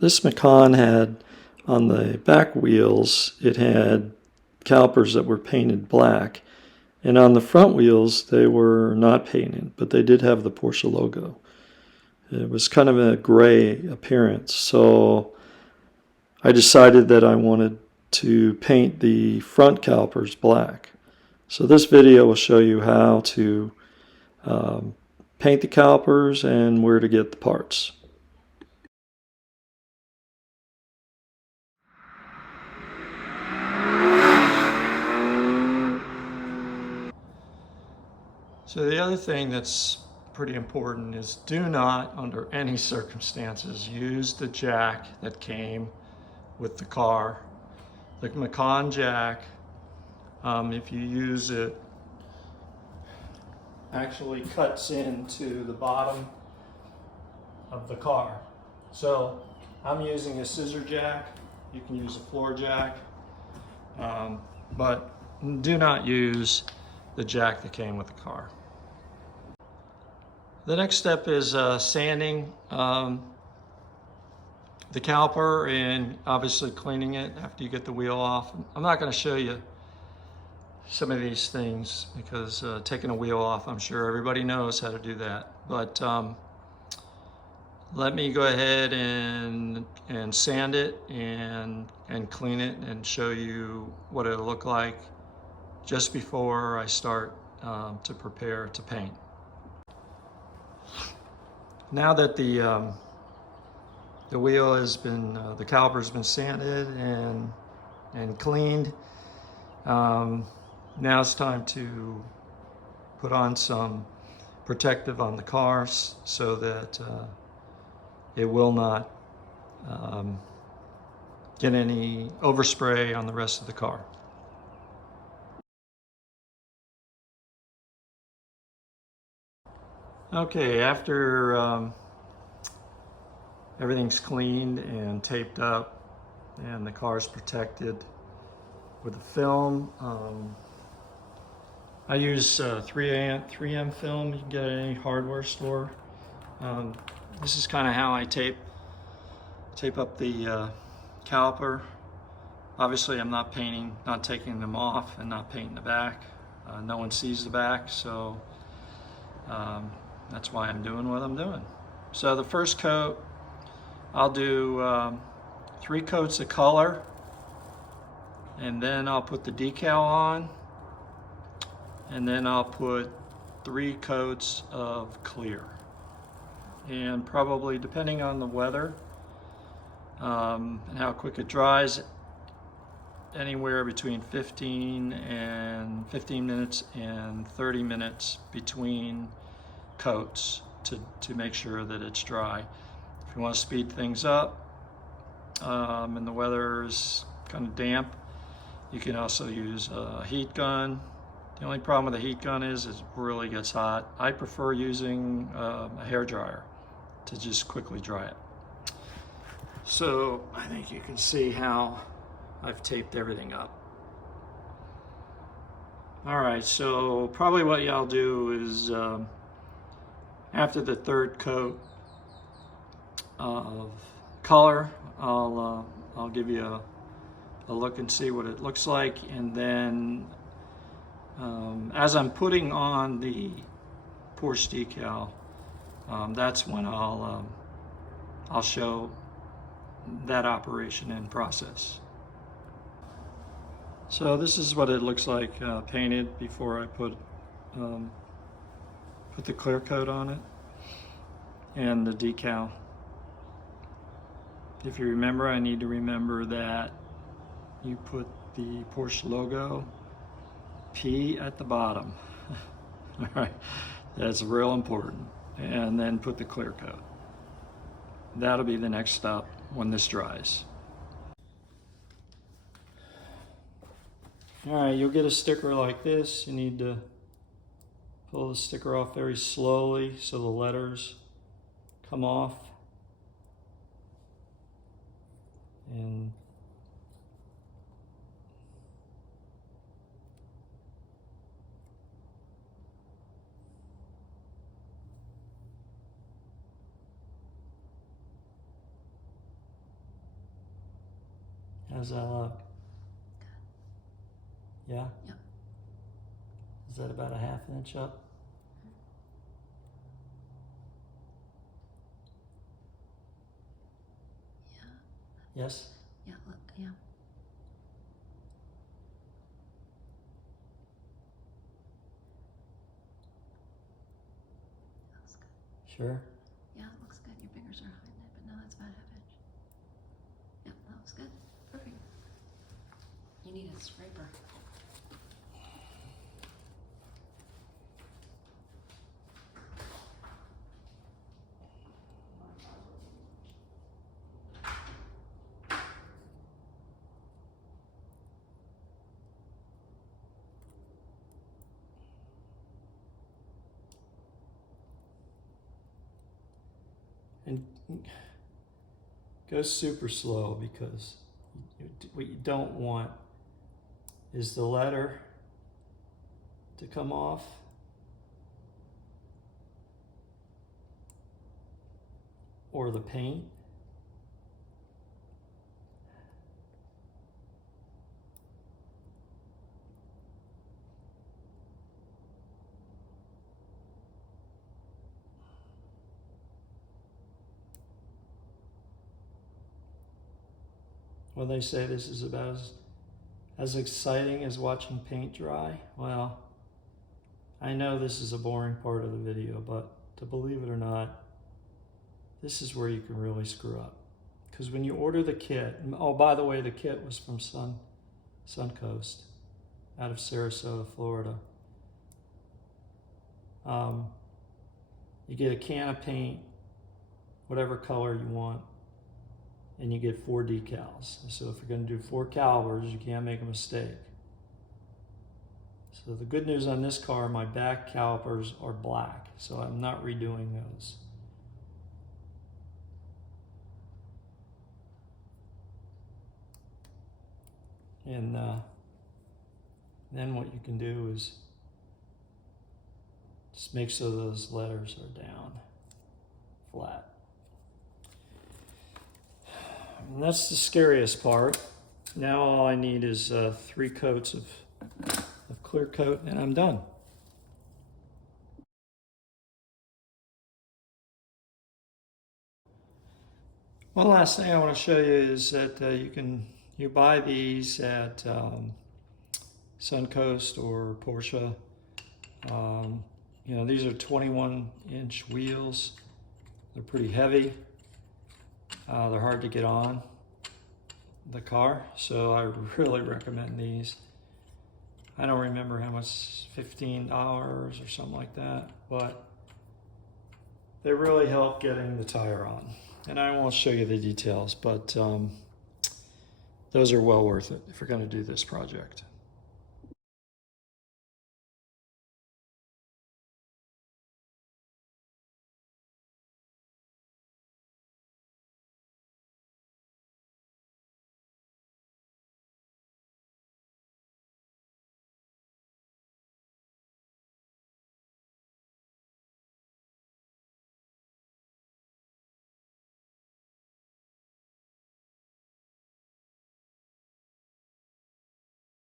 This Macan had, on the back wheels, it had calipers that were painted black. And on the front wheels, they were not painted, but they did have the Porsche logo. It was kind of a gray appearance, so I decided that I wanted to paint the front calipers black. So this video will show you how to paint the calipers and where to get the parts. So the other thing that's pretty important is do not, under any circumstances, use the jack that came with the car. The Macan jack, if you use it, actually cuts into the bottom of the car. So I'm using a scissor jack. You can use a floor jack, but do not use the jack that came with the car. The next step is sanding the caliper and obviously cleaning it after you get the wheel off. I'm not going to show you some of these things because taking a wheel off, I'm sure everybody knows how to do that. But let me go ahead and sand it and clean it and show you what it'll look like just before I start to prepare to paint. Now that the wheel has been, the caliper's been sanded and cleaned, now it's time to put on some protective on the cars so that it will not get any overspray on the rest of the car. Okay, after everything's cleaned and taped up and the car's protected with the film, I use 3M film. You can get it at any hardware store. This is kind of how I tape up the caliper. Obviously, I'm not taking them off and not painting the back. No one sees the back, so that's why I'm doing what I'm doing. So the first coat, I'll do 3 coats of color, and then I'll put the decal on, and then I'll put 3 coats of clear. And probably, depending on the weather and how quick it dries, anywhere between 15 minutes and 30 minutes between coats to make sure that it's dry. If you want to speed things up and the weather is kind of damp, you can also use a heat gun. The only problem with a heat gun is it really gets hot. I prefer using a hair dryer to just quickly dry it. So I think you can see how I've taped everything up. All right, so probably what y'all do is after the 3rd coat of color, I'll give you a look and see what it looks like, and then as I'm putting on the Porsche decal, that's when I'll show that operation in process. So this is what it looks like painted before I put the clear coat on it and the decal. If you remember, I need to remember that you put the Porsche logo P at the bottom. All right, that's real important. And then put the clear coat. That'll be the next step when this dries. All right, you'll get a sticker like this. You need to pull the sticker off very slowly so the letters come off. And How's that look? Good. Yeah? Yep. Is that about a 1/2 inch up? Yeah. Yes? Yeah, look, yeah. Looks good. Sure? Yeah, it looks good. Your fingers are hiding it, but no, that's about 1/2 inch. Yep, that looks good. Perfect. You need a scraper. And go super slow, because what you don't want is the letter to come off or the paint. Well, they say this is about as exciting as watching paint dry. Well, I know this is a boring part of the video, but to believe it or not, this is where you can really screw up. Because when you order the kit, oh, by the way, the kit was from Suncoast out of Sarasota, Florida. You get a can of paint, whatever color you want, and you get 4 decals. So if you're going to do 4 calipers, you can't make a mistake. So the good news on this car, my back calipers are black, so I'm not redoing those. And then what you can do is just make sure those letters are down flat. And that's the scariest part. Now all I need is 3 coats of clear coat, and I'm done. One last thing I want to show you is that you buy these at Suncoast or Porsche. You know, these are 21-inch wheels. They're pretty heavy. They're hard to get on the car, so I really recommend these. I don't remember how much, $15 or something like that, but they really help getting the tire on. And I won't show you the details, but those are well worth it if you're going to do this project.